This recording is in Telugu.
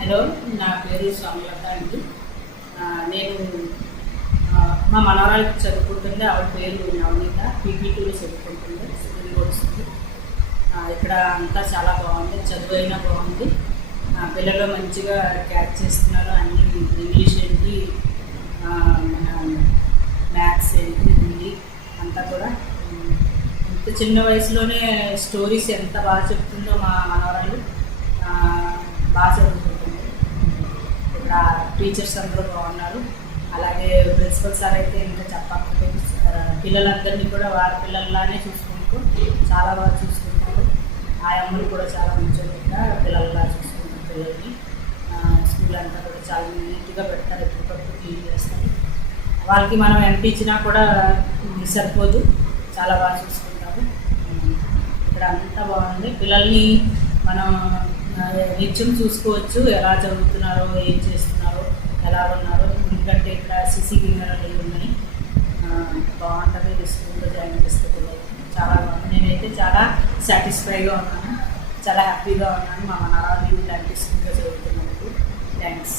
హలో, నా పేరు స్వామిలత అండి. నేను మా మనవరాలకి చదువుకుంటుంది. ఆవిడ పేరు నవనీత. పీపీ2లో చదువుకుంటుంది. సెకండ్ వస్తుంది. ఇక్కడ అంతా చాలా బాగుంది. చదువు అయినా బాగుంది. పిల్లలు మంచిగా క్యాచ్ చేస్తున్నారు. అన్ని ఇంగ్లీష్ ఏంటి, మన మ్యాథ్స్ ఏంటి, హిందీ అంతా కూడా ఇంత చిన్న వయసులోనే స్టోరీస్ ఎంత బాగా చెప్తుందో మా మనవరాలు. బాగా చదువుకుంటుంది. ఇక్కడ టీచర్స్ అందరూ బాగున్నారు. అలాగే ప్రిన్సిపల్ సార్ అయితే ఇంకా చెప్పకపోతే పిల్లలందరినీ కూడా వారి పిల్లల్లానే చూసుకుంటూ చాలా బాగా చూసుకుంటారు. ఆయమ్మలు కూడా చాలా మంచిగా పిల్లల్లా చూసుకుంటారు పిల్లల్ని. స్కూల్ అంతా కూడా చాలా నీట్గా పెడతారు. ఎప్పటికప్పుడు క్లీన్ చేస్తారు. వాళ్ళకి మనం ఎంత ఇచ్చినా కూడా సరిపోదు. చాలా బాగా చూసుకుంటారు. ఇక్కడ అంతా బాగుంది. పిల్లల్ని మనం నిత్యం చూసుకోవచ్చు. ఎలా చదువుతున్నారో, ఏం చేస్తున్నారో, ఎలా ఉన్నారో. ఎందుకంటే ఇక్కడ సిసి కెమెరాలు అవి ఉన్నాయి. బాగుంటుంది. స్కూల్లో జాయిన్ చేస్తే పిల్లలు చాలా బాగుంది. నేనైతే చాలా సాటిస్ఫైగా ఉన్నాను. చాలా హ్యాపీగా ఉన్నాను. మా మనవరాలు ఇలాంటి స్కూల్లో చదువుతున్నందుకు థ్యాంక్స్.